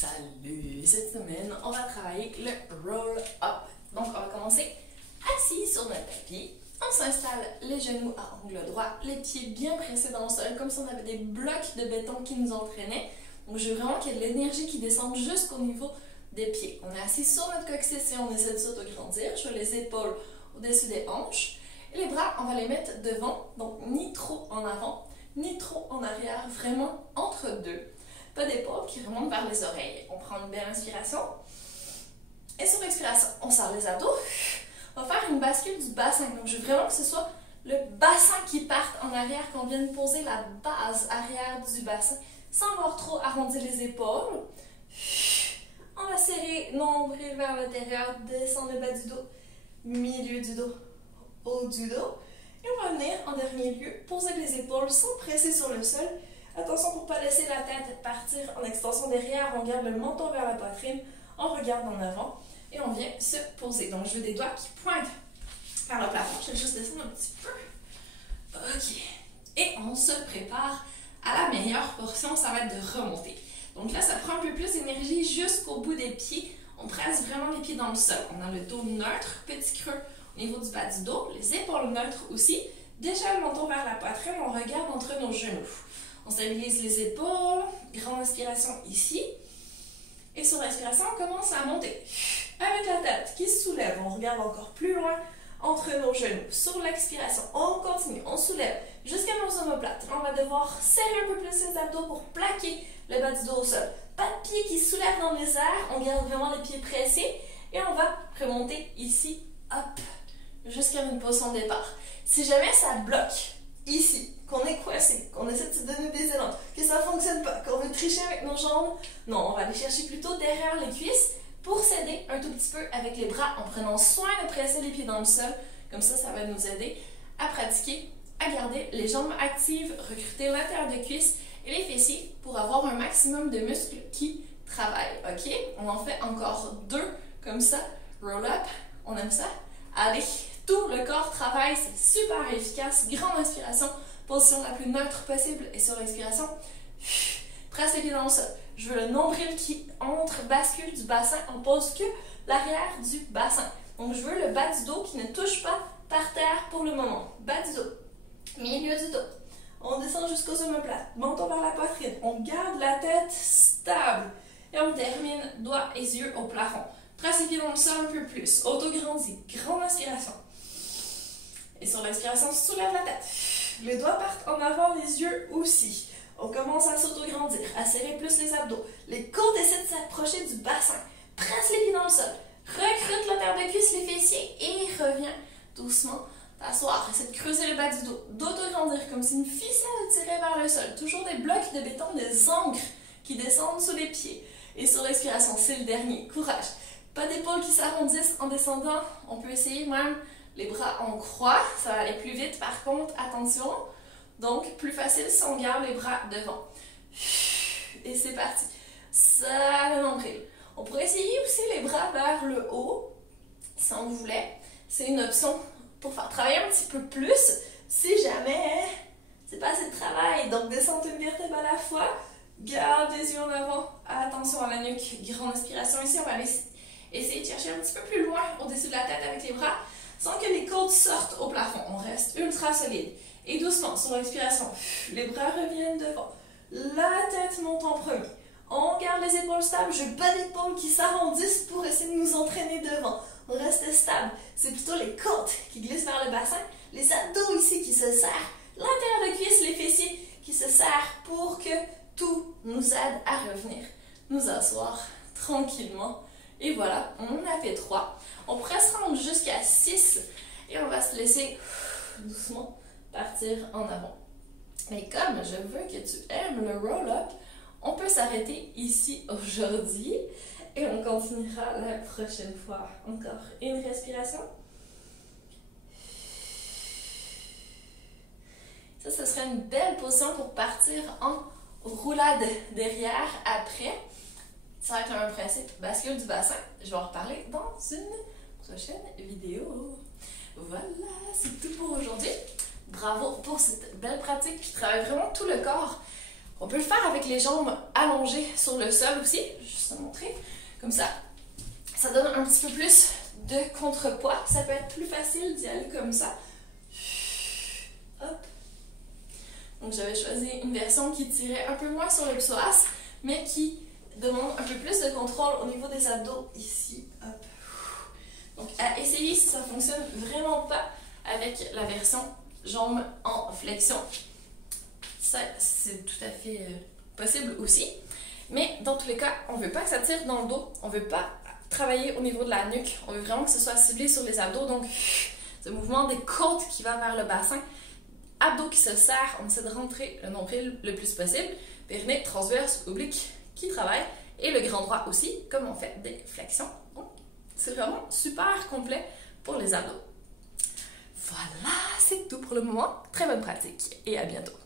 Salut! Cette semaine, on va travailler le roll-up. Donc, on va commencer assis sur notre tapis. On s'installe les genoux à angle droit, les pieds bien pressés dans le sol, comme si on avait des blocs de béton qui nous entraînaient. Donc, je veux vraiment qu'il y ait de l'énergie qui descende jusqu'au niveau des pieds. On est assis sur notre coccyx et on essaie de s'autograndir. Je fais les épaules au-dessus des hanches. Et les bras, on va les mettre devant, donc ni trop en avant, ni trop en arrière, vraiment entre deux. Pas d'épaules qui remontent vers les oreilles. On prend une belle inspiration. Et sur l'expiration, on serre les abdos. On va faire une bascule du bassin. Donc, je veux vraiment que ce soit le bassin qui parte en arrière, qu'on vienne poser la base arrière du bassin sans avoir trop arrondi les épaules. On va serrer nombril vers l'intérieur, descendre le bas du dos, milieu du dos, haut du dos. Et on va venir en dernier lieu poser les épaules sans presser sur le sol. Attention pour ne pas laisser la tête partir en extension derrière. On garde le menton vers la poitrine, on regarde en avant et on vient se poser. Donc, je veux des doigts qui pointent vers le plafond. Je vais juste descendre un petit peu. OK. Et on se prépare à la meilleure portion, ça va être de remonter. Donc là, ça prend un peu plus d'énergie jusqu'au bout des pieds. On presse vraiment les pieds dans le sol. On a le dos neutre, petit creux au niveau du bas du dos, les épaules neutres aussi. Déjà le menton vers la poitrine, on regarde entre nos genoux. On stabilise les épaules, grande inspiration ici. Et sur l'expiration, on commence à monter. Avec la tête qui se soulève, on regarde encore plus loin entre nos genoux. Sur l'expiration, on continue, on soulève jusqu'à nos omoplates. On va devoir serrer un peu plus les abdos pour plaquer le bas du dos au sol. Pas de pieds qui se soulèvent dans les airs, on garde vraiment les pieds pressés. Et on va remonter ici, hop, jusqu'à une position de départ. Si jamais ça bloque, ici, qu'on est coincé, qu'on essaie de se donner des élans, que ça ne fonctionne pas, qu'on veut tricher avec nos jambes, non, on va aller chercher plutôt derrière les cuisses pour s'aider un tout petit peu avec les bras en prenant soin de presser les pieds dans le sol. Comme ça, ça va nous aider à pratiquer, à garder les jambes actives, recruter l'intérieur des cuisses et les fessiers pour avoir un maximum de muscles qui travaillent. OK? On en fait encore 2 comme ça. Roll up, on aime ça? Allez! Tout le corps travaille, c'est super efficace. Grande inspiration, position la plus neutre possible. Et sur l'expiration, presse les pieds dans le sol. Je veux le nombril qui entre, bascule du bassin. On pose que l'arrière du bassin. Donc, je veux le bas du dos qui ne touche pas par terre pour le moment. Bas du dos, milieu du dos. On descend jusqu'aux omoplates, menton vers la poitrine. On garde la tête stable. Et on termine doigts et yeux au plafond. Presse les pieds dans le sol un peu plus. Auto-grandis. Grande inspiration. Et sur l'expiration, soulève la tête. Les doigts partent en avant, les yeux aussi. On commence à s'auto-grandir, à serrer plus les abdos. Les côtes essaient de s'approcher du bassin. Presse les pieds dans le sol. Recrute l'intérieur de cuisse, les fessiers et reviens doucement t'asseoir. Essaie de creuser le bas du dos, d'auto-grandir comme si une ficelle tirait vers le sol. Toujours des blocs de béton, des encres qui descendent sous les pieds. Et sur l'expiration, c'est le dernier. Courage. Pas d'épaules qui s'arrondissent en descendant. On peut essayer même les bras en croix. Ça va aller plus vite. Par contre, attention. Donc, plus facile si on garde les bras devant. Et c'est parti. Ça, le nombril. On pourrait essayer aussi les bras vers le haut, si on voulait. C'est une option pour faire travailler un petit peu plus, si jamais c'est pas assez de travail. Donc, descendre une vertèbre à la fois. Garde les yeux en avant. Attention à la nuque. Grande inspiration ici. On va aller essayer de chercher un petit peu plus loin au-dessus de la tête avec les bras, sans que les côtes sortent au plafond. On reste ultra solide. Et doucement, sur l'expiration, les bras reviennent devant. La tête monte en premier. On garde les épaules stables. Je bats l'épaule qui s'arrondissent pour essayer de nous entraîner devant. On reste stable. C'est plutôt les côtes qui glissent vers le bassin. Les abdos ici qui se serrent. L'intérieur de cuisse, les fessiers qui se serrent pour que tout nous aide à revenir nous asseoir tranquillement. Et voilà, on en a fait 3. On pourrait se rendre jusqu'à 6 et on va se laisser doucement partir en avant. Mais comme je veux que tu aimes le roll-up, on peut s'arrêter ici aujourd'hui et on continuera la prochaine fois. Encore une respiration. Ça, ce serait une belle position pour partir en roulade derrière après. Ça va être un principe bascule du bassin. Je vais en reparler dans une prochaine vidéo. Voilà, c'est tout pour aujourd'hui. Bravo pour cette belle pratique qui travaille vraiment tout le corps. On peut le faire avec les jambes allongées sur le sol aussi. Je vais juste te montrer. Comme ça, ça donne un petit peu plus de contrepoids. Ça peut être plus facile d'y aller comme ça. Hop. Donc j'avais choisi une version qui tirait un peu moins sur le psoas, mais qui demande un peu plus de contrôle au niveau des abdos ici. Hop. Donc à essayer si ça fonctionne vraiment pas avec la version jambes en flexion. Ça, c'est tout à fait possible aussi. Mais dans tous les cas, on ne veut pas que ça tire dans le dos. On ne veut pas travailler au niveau de la nuque. On veut vraiment que ce soit ciblé sur les abdos. Donc, ce mouvement des côtes qui va vers le bassin. Abdos qui se serrent. On essaie de rentrer le nombril le plus possible. Périnée transverse, oblique qui travaille. Et le grand droit aussi, comme on fait des flexions. Donc, c'est vraiment super complet pour les abdos. Voilà, c'est tout pour le moment. Très bonne pratique et à bientôt.